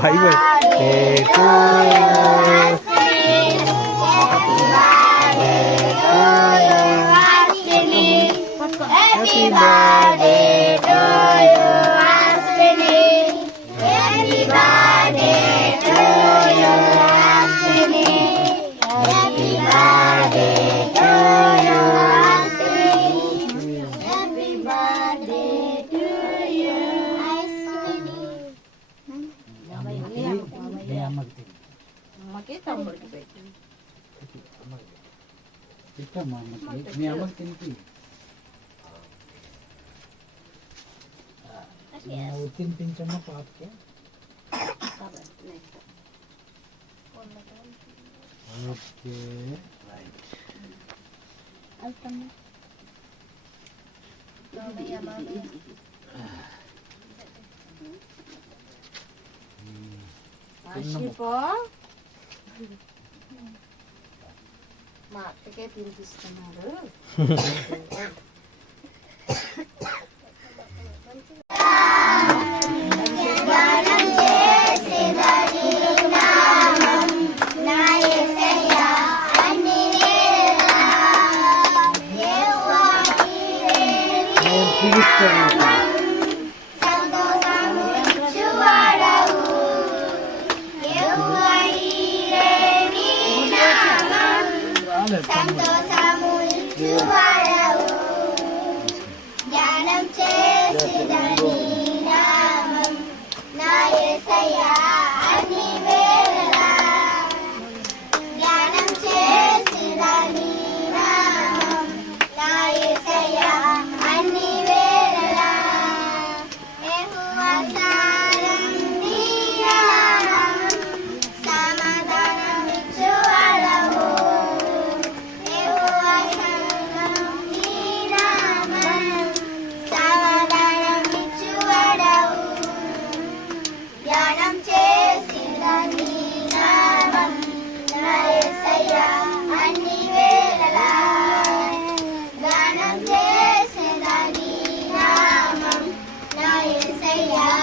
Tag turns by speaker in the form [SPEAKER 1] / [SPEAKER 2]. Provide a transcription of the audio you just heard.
[SPEAKER 1] भाई Happy birthday
[SPEAKER 2] ಅಮ್ಮಗೆ ತಿನ್ನಿ ಅಮ್ಮಗೆ ತಮ್ಮಗೆ ಬೇಕು ಅಮ್ಮಗೆ ಇಟ್ಟಮ್ಮ ಅಮ್ಮಗೆ ನೀ ಅಮ್ಮಗೆ ತಿಂತೀನಿ ಉತ್ತಿನ ತಿಂಚಮ್ಮ ಪಾಪಕ್ಕೆ ಓಕೆ ರೈಟ್ ಅಲ್ತಮ್ಮ
[SPEAKER 3] ఆశీపో మా అక్కకే తినిపిస్తున్నాడు
[SPEAKER 4] Thank. 三个 Yeah.